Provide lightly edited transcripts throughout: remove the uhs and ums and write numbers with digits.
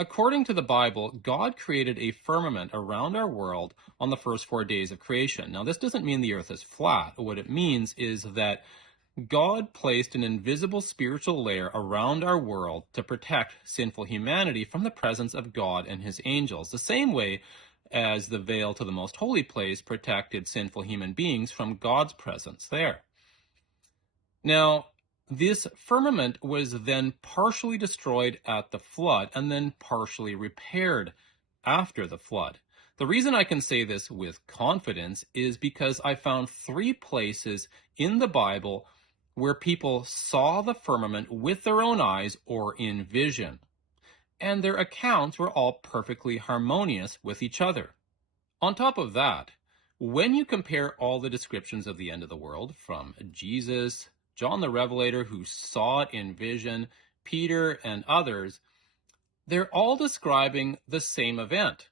According to the Bible, God created a firmament around our world on the first 4 days of creation. Now, this doesn't mean the earth is flat. What it means is that God placed an invisible spiritual layer around our world to protect sinful humanity from the presence of God and his angels, the same way as the veil to the most holy place protected sinful human beings from God's presence there. Now, this firmament was then partially destroyed at the flood and then partially repaired after the flood. The reason I can say this with confidence is because I found 3 places in the Bible where people saw the firmament with their own eyes or in vision, and their accounts were all perfectly harmonious with each other. On top of that, when you compare all the descriptions of the end of the world from Jesus, John the Revelator, who saw it in vision, Peter, and others, they're all describing the same event,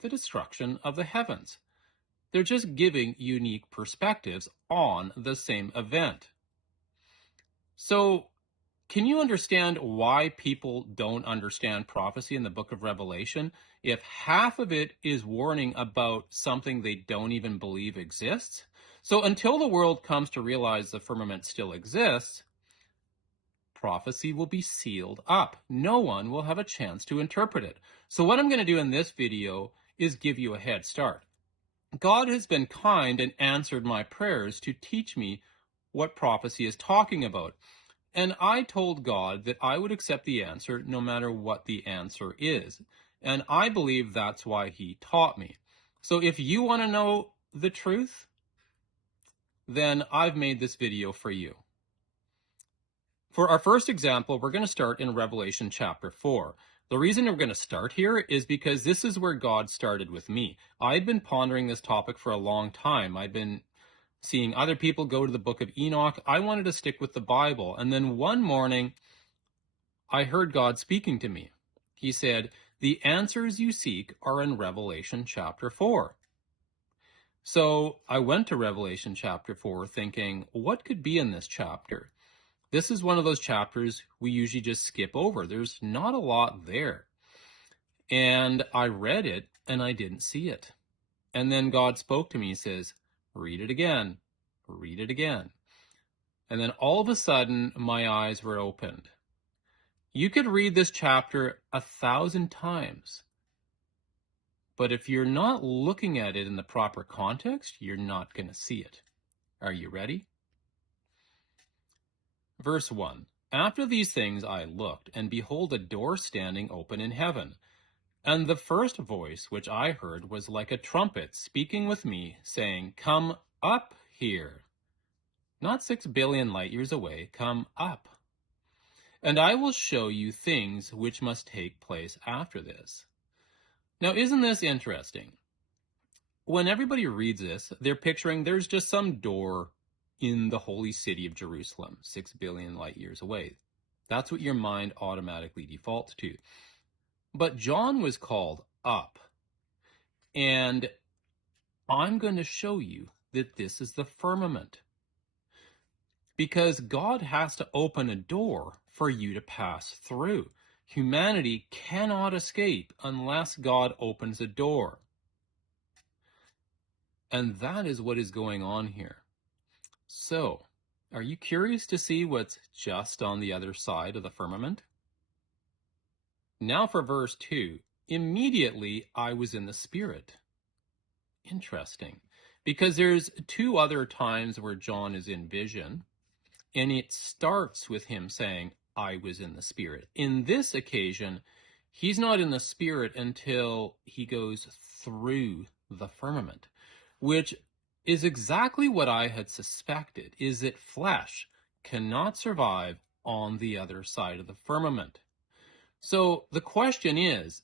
the destruction of the heavens. They're just giving unique perspectives on the same event. So, can you understand why people don't understand prophecy in the book of Revelation if half of it is warning about something they don't even believe exists? So until the world comes to realize the firmament still exists, prophecy will be sealed up. No one will have a chance to interpret it. So what I'm going to do in this video is give you a head start. God has been kind and answered my prayers to teach me what prophecy is talking about. And I told God that I would accept the answer no matter what the answer is. And I believe that's why he taught me. So if you want to know the truth, then I've made this video for you. For our first example, we're going to start in Revelation chapter 4. The reason we're going to start here is because this is where God started with me. I'd been pondering this topic for a long time. I'd been seeing other people go to the book of Enoch. I wanted to stick with the Bible. And then one morning, I heard God speaking to me. He said, "The answers you seek are in Revelation chapter 4. So I went to Revelation chapter 4 thinking, what could be in this chapter? This is one of those chapters we usually just skip over. There's not a lot there. And I read it and I didn't see it. And then God spoke to me. He says, read it again, read it again. And then all of a sudden, my eyes were opened. You could read this chapter 1,000 times, but if you're not looking at it in the proper context, you're not going to see it. Are you ready? Verse 1. After these things I looked, and behold, a door standing open in heaven. And the first voice which I heard was like a trumpet speaking with me, saying, "Come up here." Not 6 billion light years away, come up. And I will show you things which must take place after this. Now, isn't this interesting? When everybody reads this, they're picturing there's just some door in the holy city of Jerusalem, 6 billion light years away. That's what your mind automatically defaults to. But John was called up. And I'm going to show you that this is the firmament. Because God has to open a door for you to pass through. Humanity cannot escape unless God opens a door. And that is what is going on here. So, are you curious to see what's just on the other side of the firmament? Now for verse 2. Immediately I was in the Spirit. Interesting. Because there's 2 other times where John is in vision. And it starts with him saying, I was in the Spirit. In this occasion, he's not in the Spirit until he goes through the firmament, which is exactly what I had suspected, is that flesh cannot survive on the other side of the firmament. So the question is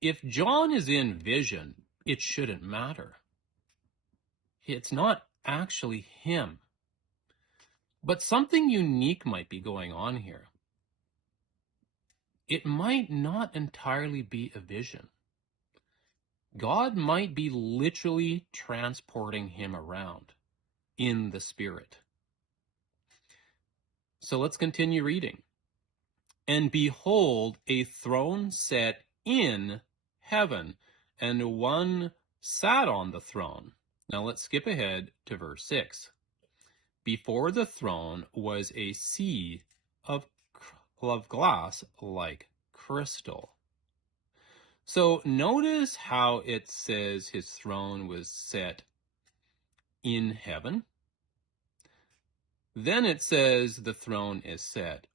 if John is in vision, it shouldn't matter. It's not actually him. But something unique might be going on here. It might not entirely be a vision. God might be literally transporting him around in the Spirit. So let's continue reading. And behold, a throne set in heaven, and one sat on the throne. Now let's skip ahead to verse 6. Before the throne was a sea of, of glass like crystal. So notice how it says his throne was set in heaven. Then it says the throne is set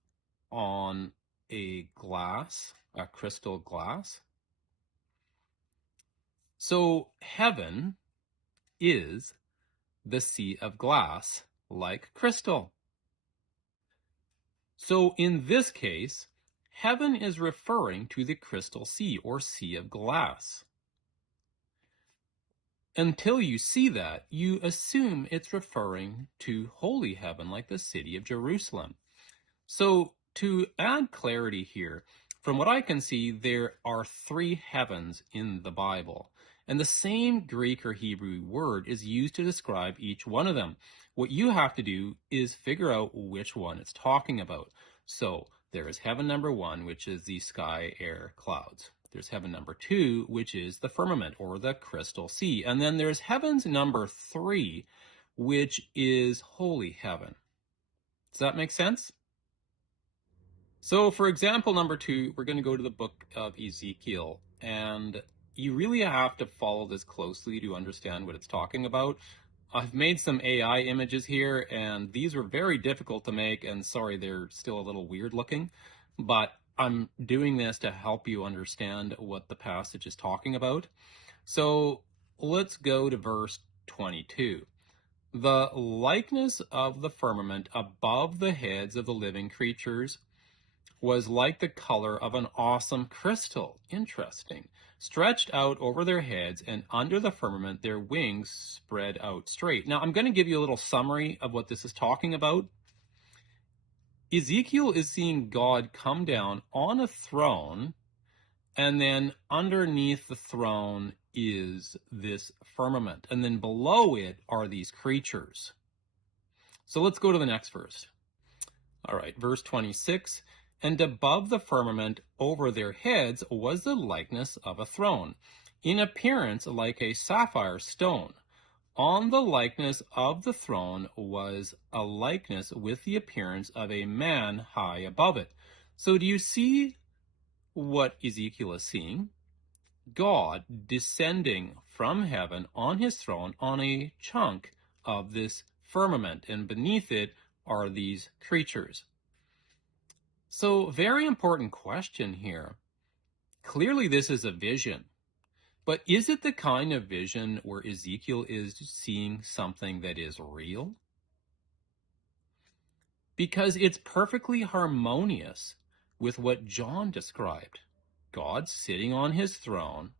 on a crystal glass. So heaven is the sea of glass like crystal. So in this case, heaven is referring to the crystal sea or sea of glass. Until you see that, you assume it's referring to holy heaven like the city of Jerusalem. So to add clarity here, from what I can see, there are three heavens in the Bible. And the same Greek or Hebrew word is used to describe each one of them. What you have to do is figure out which one it's talking about. So there is heaven number one, which is the sky, air, clouds. There's heaven number two, which is the firmament or the crystal sea. And then there's heavens number three, which is holy heaven. Does that make sense? So for example number two, we're going to go to the book of Ezekiel, and you really have to follow this closely to understand what it's talking about. I've made some AI images here, and these were very difficult to make, and sorry, they're still a little weird looking, but I'm doing this to help you understand what the passage is talking about. So let's go to verse 22. The likeness of the firmament above the heads of the living creatures was like the color of an awesome crystal. Interesting. Stretched out over their heads, and under the firmament their wings spread out straight. Now I'm going to give you a little summary of what this is talking about. Ezekiel is seeing God come down on a throne, and then underneath the throne is this firmament, and then below it are these creatures. So let's go to the next verse. All right, verse 26. And above the firmament over their heads was the likeness of a throne, in appearance like a sapphire stone. On the likeness of the throne was a likeness with the appearance of a man high above it. So do you see what Ezekiel is seeing? God descending from heaven on his throne on a chunk of this firmament, and beneath it are these creatures. So, very important question here. Clearly, this is a vision. But is it the kind of vision where Ezekiel is seeing something that is real? Because it's perfectly harmonious with what John described. God sitting on his throne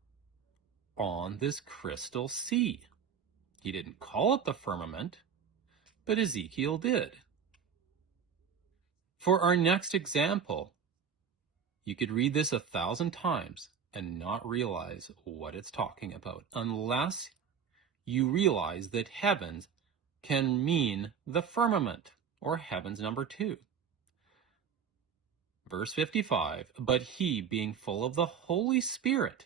on this crystal sea. He didn't call it the firmament, but Ezekiel did. For our next example, you could read this 1,000 times and not realize what it's talking about, unless you realize that heavens can mean the firmament, or heavens number two. Verse 55, but he, being full of the Holy Spirit,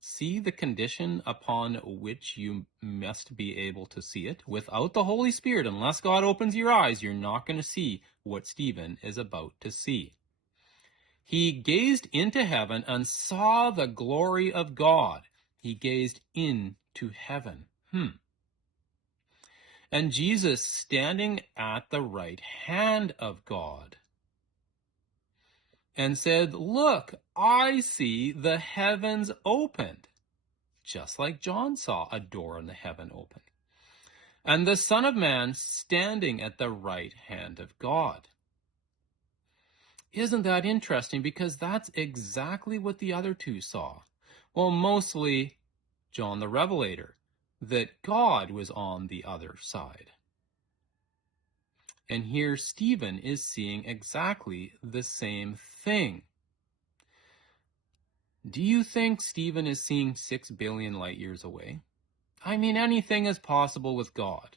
see the condition upon which you must be able to see it. Without the Holy Spirit, unless God opens your eyes, you're not going to see what Stephen is about to see. He gazed into heaven and saw the glory of God. He gazed into heaven. And Jesus standing at the right hand of God, and said, look, I see the heavens opened, just like John saw a door in the heaven open, and the Son of Man standing at the right hand of God. Isn't that interesting? Because that's exactly what the other two saw. Well, mostly John the Revelator, that God was on the other side. And here Stephen is seeing exactly the same thing. Do you think Stephen is seeing 6 billion light years away? I mean, anything is possible with God.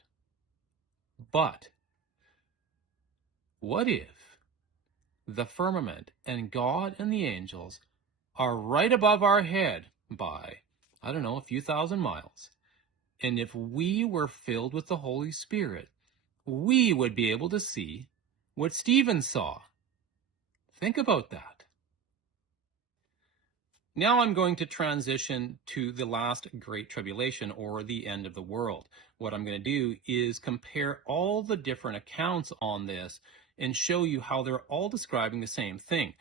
But what if the firmament and God and the angels are right above our head by, I don't know, a few thousand miles. And if we were filled with the Holy Spirit, we would be able to see what Stephen saw. Think about that. Now I'm going to transition to the last great tribulation, or the end of the world. What I'm going to do is compare all the different accounts on this and show you how they're all describing the same thing.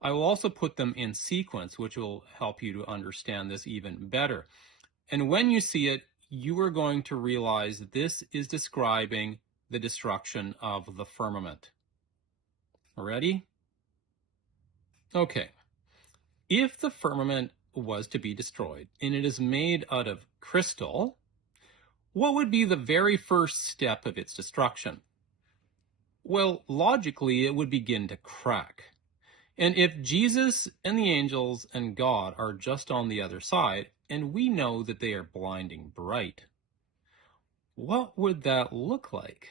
I will also put them in sequence, which will help you to understand this even better. And when you see it, you are going to realize this is describing the destruction of the firmament. Ready? Okay. If the firmament was to be destroyed, and it is made out of crystal, what would be the very first step of its destruction? Well, logically, it would begin to crack. And if Jesus and the angels and God are just on the other side, and we know that they are blinding bright, what would that look like?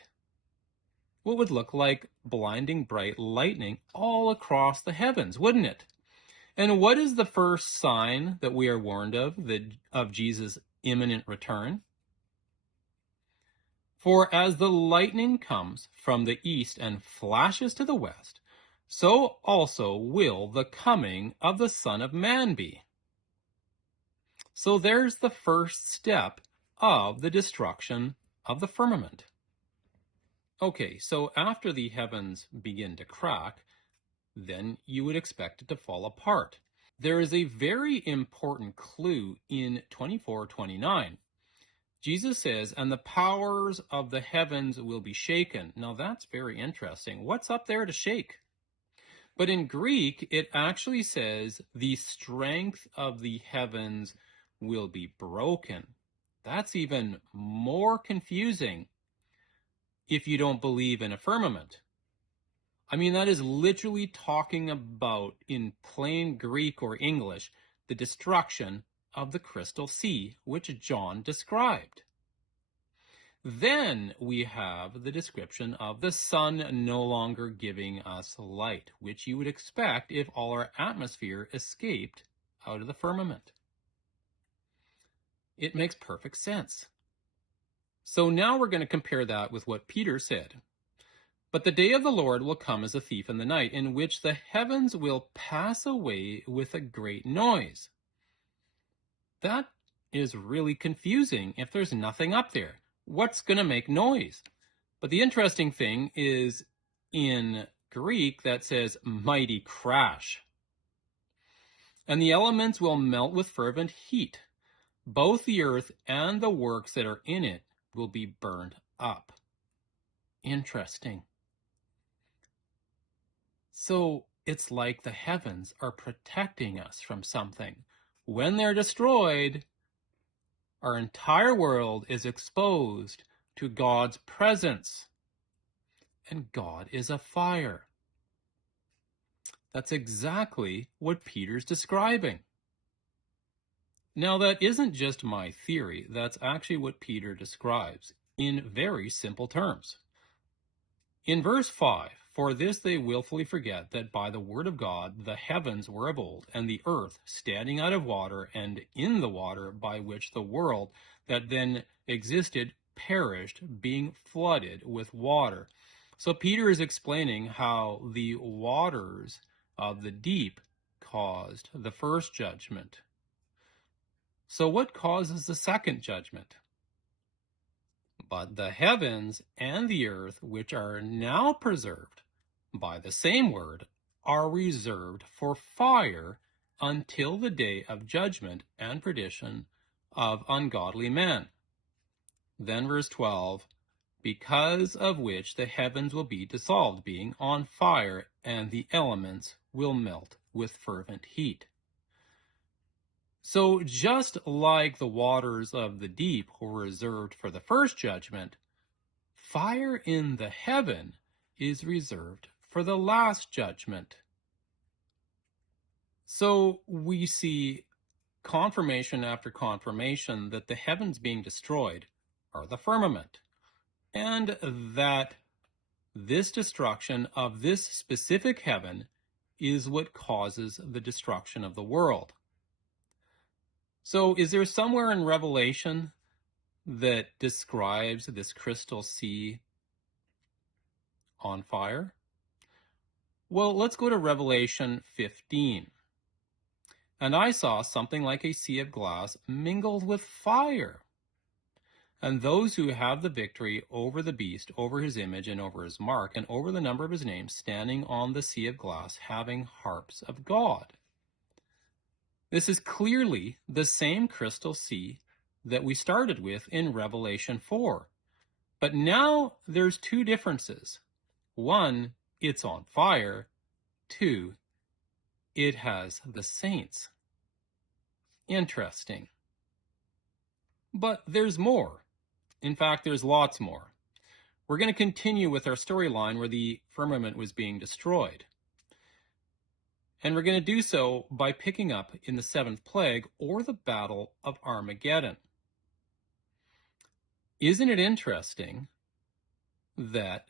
What would look like blinding bright lightning all across the heavens, wouldn't it? And what is the first sign that we are warned of Jesus' imminent return? For as the lightning comes from the east and flashes to the west, so also will the coming of the Son of Man be. So there's the first step of the destruction of the firmament. Okay, so after the heavens begin to crack, then you would expect it to fall apart. There is a very important clue in 24:29. Jesus says, and the powers of the heavens will be shaken. Now that's very interesting. What's up there to shake? But in Greek, it actually says the strength of the heavens will be broken. That's even more confusing if you don't believe in a firmament. I mean, that is literally talking about, in plain Greek or English, the destruction of the crystal sea, which John described. Then we have the description of the sun no longer giving us light, which you would expect if all our atmosphere escaped out of the firmament. It makes perfect sense. So now we're going to compare that with what Peter said. But the day of the Lord will come as a thief in the night, in which the heavens will pass away with a great noise. That is really confusing if there's nothing up there. What's going to make noise? But the interesting thing is, in Greek, that says mighty crash. And the elements will melt with fervent heat. Both the earth and the works that are in it will be burned up. Interesting. So it's like the heavens are protecting us from something. When they're destroyed, our entire world is exposed to God's presence. And God is a fire. That's exactly what Peter's describing. Now, that isn't just my theory. That's actually what Peter describes in very simple terms. In verse 5, for this they willfully forget that by the word of God the heavens were of old, and the earth standing out of water and in the water, by which the world that then existed perished, being flooded with water. So Peter is explaining how the waters of the deep caused the first judgment. So what causes the second judgment? But the heavens and the earth, which are now preserved by the same word, are reserved for fire until the day of judgment and perdition of ungodly men. Then verse 12, because of which the heavens will be dissolved, being on fire, and the elements will melt with fervent heat. So just like the waters of the deep were reserved for the first judgment, fire in the heaven is reserved for the last judgment. So we see confirmation after confirmation that the heavens being destroyed are the firmament, and that This destruction of this specific heaven is what causes the destruction of the world. So is there somewhere in Revelation that describes this crystal sea on fire? Well, let's go to Revelation 15. And I saw something like a sea of glass mingled with fire. And those who have the victory over the beast, over his image, and over his mark, and over the number of his name, standing on the sea of glass, having harps of God. This is clearly the same crystal sea that we started with in Revelation 4. But now there's two differences. One, it's on fire. Two, it has the saints. Interesting. But there's more. In fact, there's lots more. We're going to continue with our storyline where the firmament was being destroyed. And we're going to do so by picking up in the seventh plague, or the Battle of Armageddon. Isn't it interesting that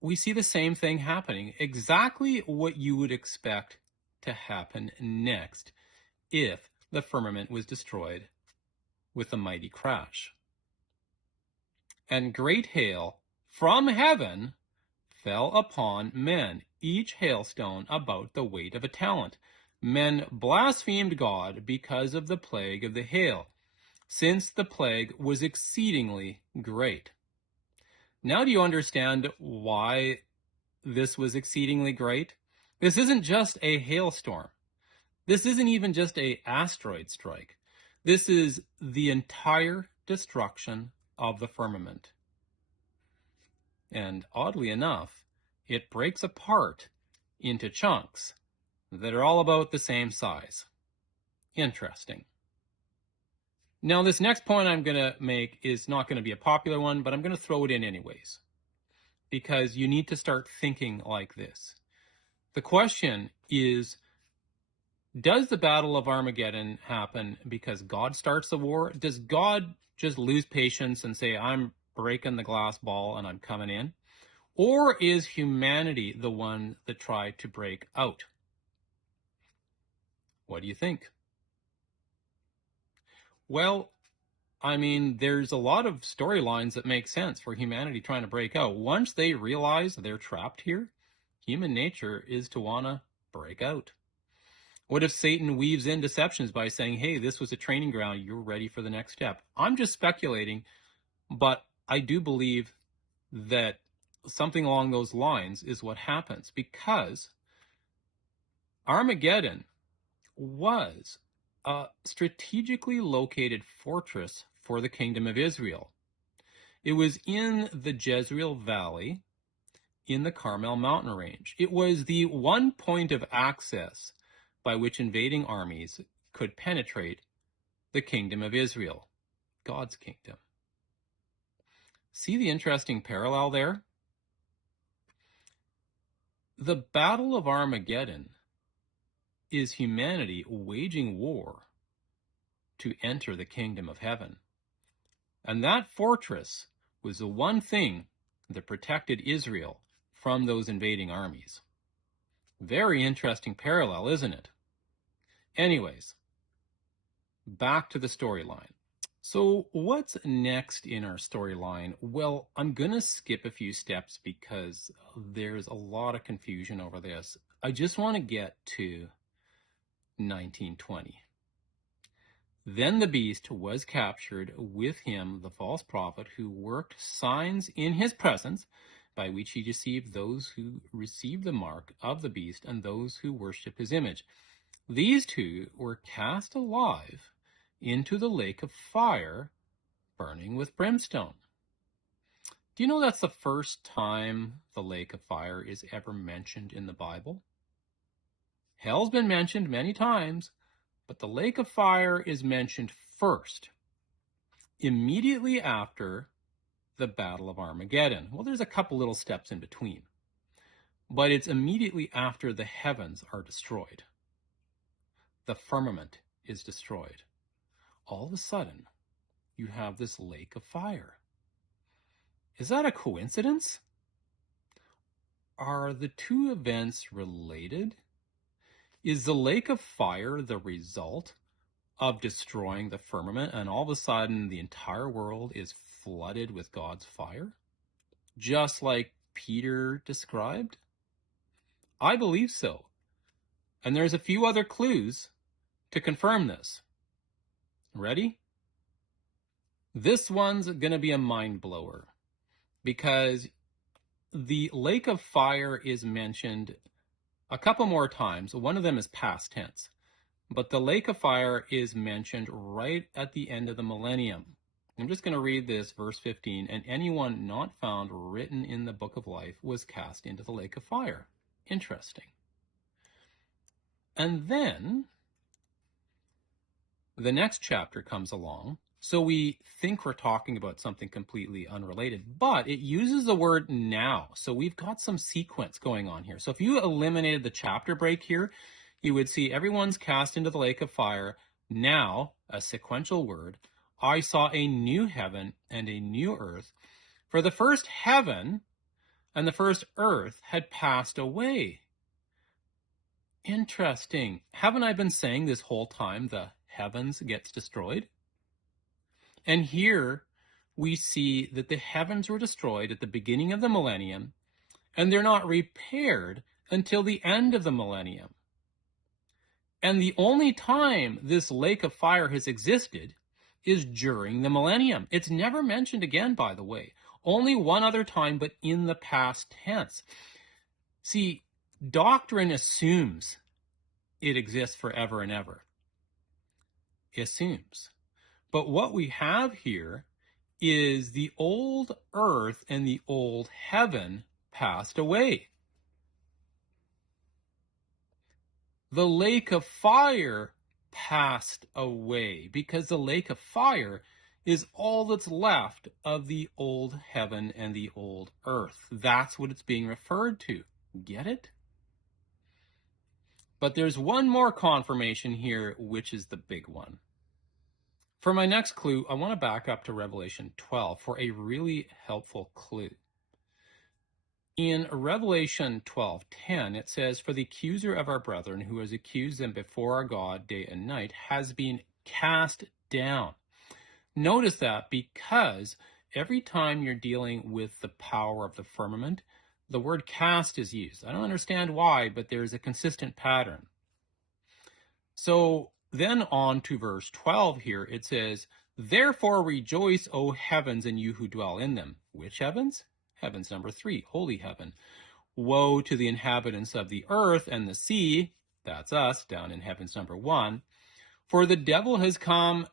we see the same thing happening, exactly what you would expect to happen next if the firmament was destroyed with a mighty crash? And great hail from heaven fell upon men, each hailstone about the weight of a talent. Men blasphemed God because of the plague of the hail, since the plague was exceedingly great. Now do you understand why this was exceedingly great? This isn't just a hailstorm. This isn't even just an asteroid strike. This is the entire destruction of the firmament. And oddly enough, it breaks apart into chunks that are all about the same size. Interesting. Now, this next point I'm going to make is not going to be a popular one, but I'm going to throw it in anyways, because you need to start thinking like this. The question is, does the Battle of Armageddon happen because God starts the war? Does God just lose patience and say, I'm breaking the glass ball and I'm coming in? Or is humanity the one that tried to break out? What do you think? Well, I mean, there's a lot of storylines that make sense for humanity trying to break out. Once they realize they're trapped here, human nature is to want to break out. What if Satan weaves in deceptions by saying, hey, this was a training ground, you're ready for the next step? I'm just speculating, but I do believe that something along those lines is what happens, because Armageddon was a strategically located fortress for the kingdom of Israel. It was in the Jezreel Valley in the Carmel mountain range. It was the one point of access by which invading armies could penetrate the kingdom of Israel, God's kingdom. See the interesting parallel there? The Battle of Armageddon is humanity waging war to enter the kingdom of heaven. And that fortress was the one thing that protected Israel from those invading armies. Very interesting parallel, isn't it? Anyways, back to the storyline. So what's next in our storyline? Well, I'm going to skip a few steps because there's a lot of confusion over this. I just want to get to 1920. Then the beast was captured, with him the false prophet, who worked signs in his presence, by which he deceived those who received the mark of the beast and those who worship his image. These two were cast alive into the lake of fire, burning with brimstone. Do you know that's the first time the lake of fire is ever mentioned in the Bible? Hell's been mentioned many times, but the lake of fire is mentioned first, immediately after the Battle of Armageddon. Well, there's a couple little steps in between, but it's immediately after the heavens are destroyed. The firmament is destroyed. All of a sudden, you have this lake of fire. Is that a coincidence? are the two events related? Is the lake of fire the result of destroying the firmament, and all of a sudden the entire world is flooded with God's fire, just like Peter described? I believe so. And there's a few other clues to confirm this. Ready? This one's going to be a mind blower because the lake of fire is mentioned a couple more times. One of them is past tense, but the lake of fire is mentioned right at the end of the millennium. I'm just going to read this, verse 15. And anyone not found written in the book of life was cast into the lake of fire. Interesting. And then the next chapter comes along. So we think we're talking about something completely unrelated, but it uses the word now. So we've got some sequence going on here. So if you eliminated the chapter break here, you would see everyone's cast into the lake of fire. Now, a sequential word, I saw a new heaven and a new earth. For the first heaven and the first earth had passed away. Interesting. Haven't I been saying this whole time the heavens gets destroyed? And here we see that the heavens were destroyed at the beginning of the millennium, and they're not repaired until the end of the millennium. And the only time this lake of fire has existed is during the millennium. It's never mentioned again, by the way. Only one other time, but in the past tense. See, doctrine assumes it exists forever and ever. It assumes. But what we have here is the old earth and the old heaven passed away. The lake of fire passed away because the lake of fire is all that's left of the old heaven and the old earth. That's what it's being referred to. Get it? But there's one more confirmation here, which is the big one. For my next clue, I want to back up to Revelation 12 for a really helpful clue. In Revelation 12:10, it says, "For the accuser of our brethren, who has accused them before our God day and night, has been cast down." Notice that because every time you're dealing with the power of the firmament, the word cast is used. I don't understand why, but there's a consistent pattern. So then on to verse 12 here, it says, "Therefore rejoice, O heavens, and you who dwell in them." Which heavens? Heavens number 3, holy heaven. "Woe to the inhabitants of the earth and the sea," that's us, down in heavens number 1, "for the devil has come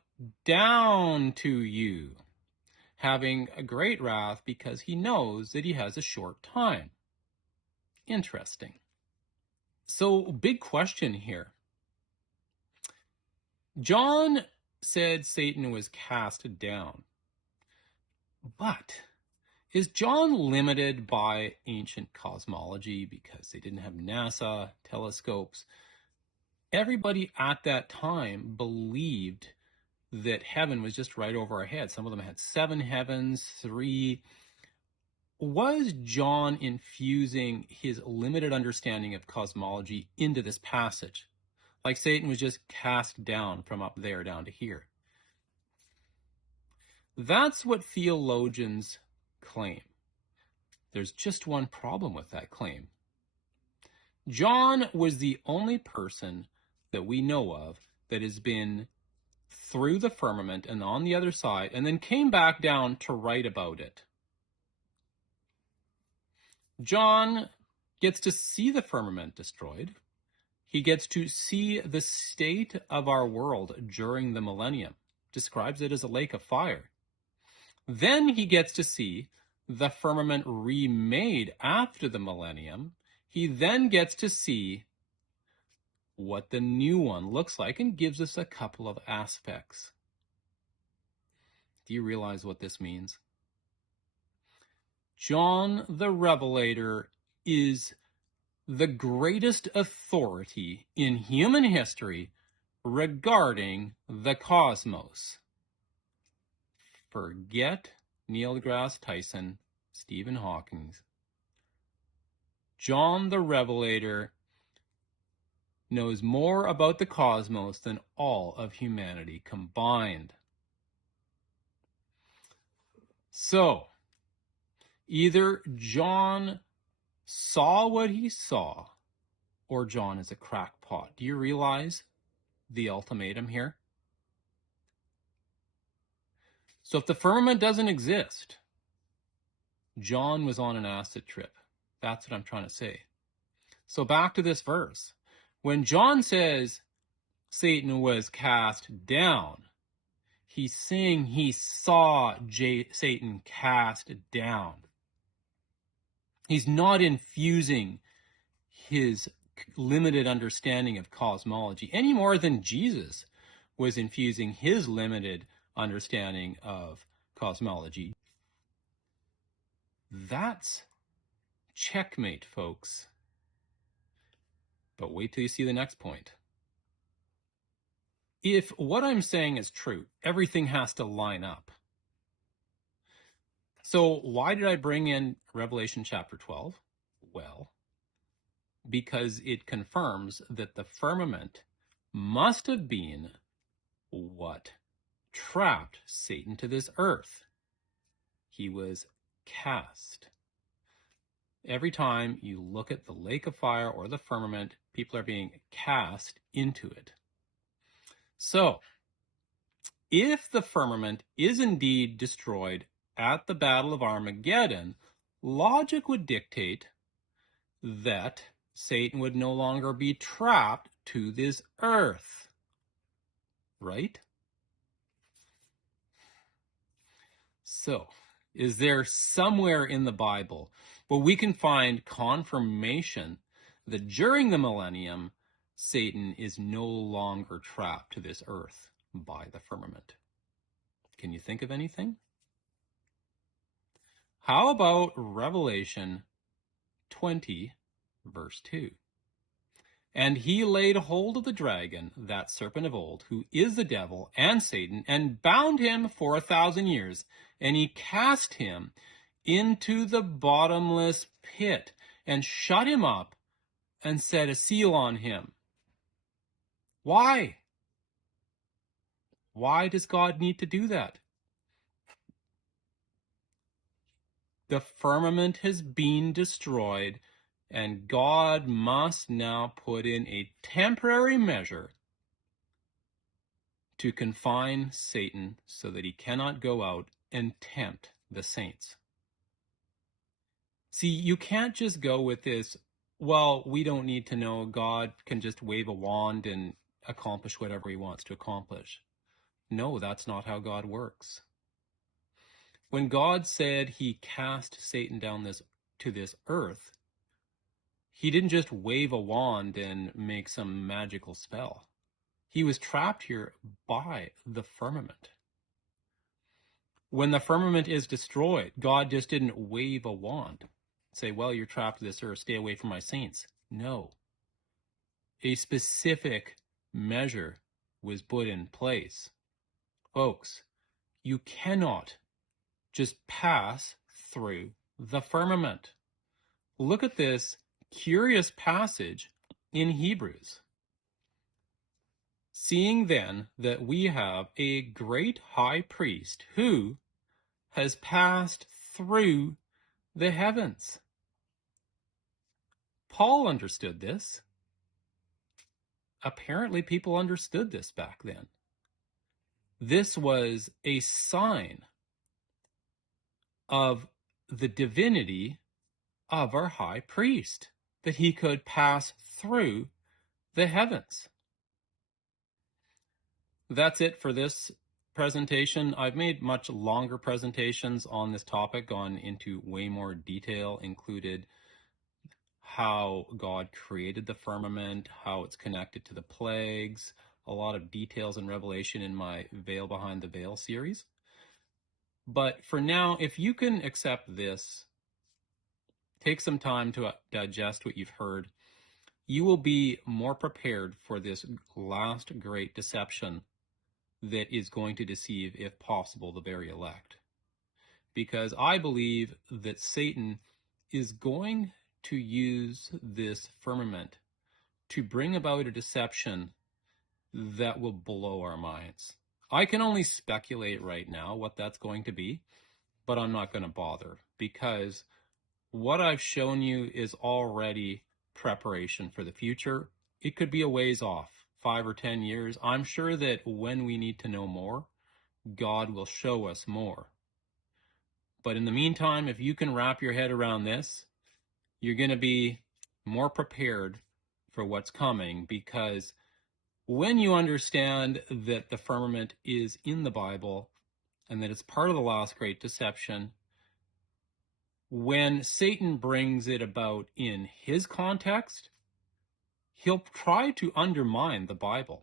down to you, having a great wrath, because he knows that he has a short time." Interesting. So, big question here. John said Satan was cast down, but is John limited by ancient cosmology because they didn't have NASA telescopes? Everybody at that time believed that heaven was just right over our head. Some of them had 7 heavens, 3. Was John infusing his limited understanding of cosmology into this passage? Like Satan was just cast down from up there down to here. That's what theologians claim. There's just one problem with that claim. John was the only person that we know of that has been through the firmament and on the other side and then came back down to write about it. John gets to see the firmament destroyed. He gets to see the state of our world during the millennium, describes it as a lake of fire. Then he gets to see the firmament remade after the millennium. He then gets to see what the new one looks like and gives us a couple of aspects. Do you realize what this means? John the Revelator is the greatest authority in human history regarding the cosmos. Forget Neil deGrasse Tyson, Stephen Hawking. John the Revelator knows more about the cosmos than all of humanity combined. So, either John saw what he saw, or John is a crackpot. Do you realize the ultimatum here? So if the firmament doesn't exist, John was on an acid trip. That's what I'm trying to say. So back to this verse. When John says Satan was cast down, he's saying he saw Satan cast down. He's not infusing his limited understanding of cosmology any more than Jesus was infusing his limited understanding of cosmology. That's checkmate, folks. But wait till you see the next point. If what I'm saying is true, everything has to line up. So why did I bring in Revelation chapter 12? Well, because it confirms that the firmament must have been what trapped Satan to this earth. He was cast. Every time you look at the lake of fire or the firmament, people are being cast into it. So, if the firmament is indeed destroyed at the Battle of Armageddon, logic would dictate that Satan would no longer be trapped to this earth. Right? So, is there somewhere in the Bible where we can find confirmation that during the millennium, Satan is no longer trapped to this earth by the firmament? Can you think of anything? How about Revelation 20, verse 2? And he laid hold of the dragon, that serpent of old, who is the devil and Satan, and bound him for 1,000 years, and he cast him into the bottomless pit, and shut him up, and set a seal on him. Why? Why does God need to do that? The firmament has been destroyed, and God must now put in a temporary measure to confine Satan so that he cannot go out and tempt the saints. See, you can't just go with this, well, we don't need to know. God can just wave a wand and accomplish whatever he wants to accomplish. No, that's not how God works. When God said he cast Satan down to this earth, he didn't just wave a wand and make some magical spell. He was trapped here by the firmament. When the firmament is destroyed, God just didn't wave a wand, say, well, you're trapped to this earth, stay away from my saints. No. A specific measure was put in place. Folks, you cannot just pass through the firmament. Look at this curious passage in Hebrews. Seeing then that we have a great high priest who has passed through the heavens. Paul understood this. Apparently, people understood this back then. This was a sign of the divinity of our high priest, that he could pass through the heavens. That's it for this presentation. I've made much longer presentations on this topic, gone into way more detail, included how God created the firmament, how it's connected to the plagues, a lot of details and revelation in my Veil Behind the Veil series. But for now, if you can accept this, take some time to digest what you've heard, you will be more prepared for this last great deception that is going to deceive, if possible, the very elect. Because I believe that Satan is going to use this firmament to bring about a deception that will blow our minds. I can only speculate right now what that's going to be, but I'm not going to bother, because what I've shown you is already preparation for the future. It could be a ways off, 5 or 10 years. I'm sure that when we need to know more, God will show us more. But in the meantime, if you can wrap your head around this, you're going to be more prepared for what's coming, because when you understand that the firmament is in the Bible and that it's part of the last great deception, when Satan brings it about in his context, he'll try to undermine the Bible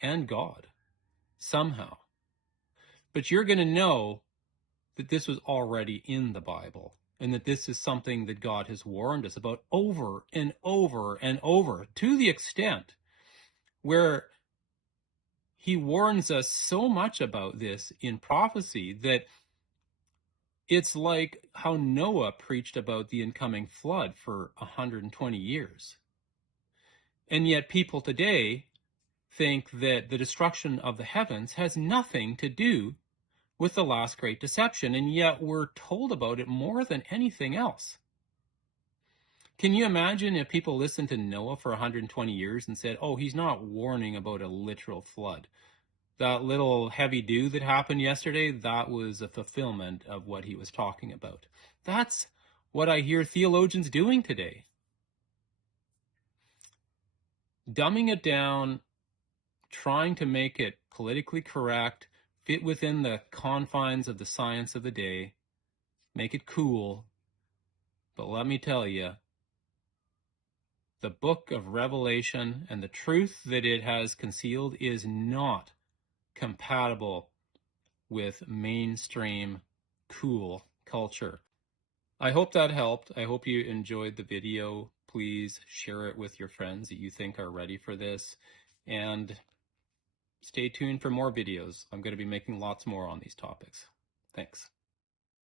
and God somehow. But you're going to know that this was already in the Bible, and that this is something that God has warned us about over and over and over, to the extent where he warns us so much about this in prophecy that it's like how Noah preached about the incoming flood for 120 years. And yet people today think that the destruction of the heavens has nothing to do with the last great deception, and yet we're told about it more than anything else. Can you imagine if people listened to Noah for 120 years and said, oh, he's not warning about a literal flood? That little heavy dew that happened yesterday, that was a fulfillment of what he was talking about. That's what I hear theologians doing today. Dumbing it down, trying to make it politically correct, fit within the confines of the science of the day, make it cool. But let me tell you, the book of Revelation and the truth that it has concealed is not compatible with mainstream cool culture. I hope that helped. I hope you enjoyed the video. Please share it with your friends that you think are ready for this. And stay tuned for more videos. I'm going to be making lots more on these topics. Thanks.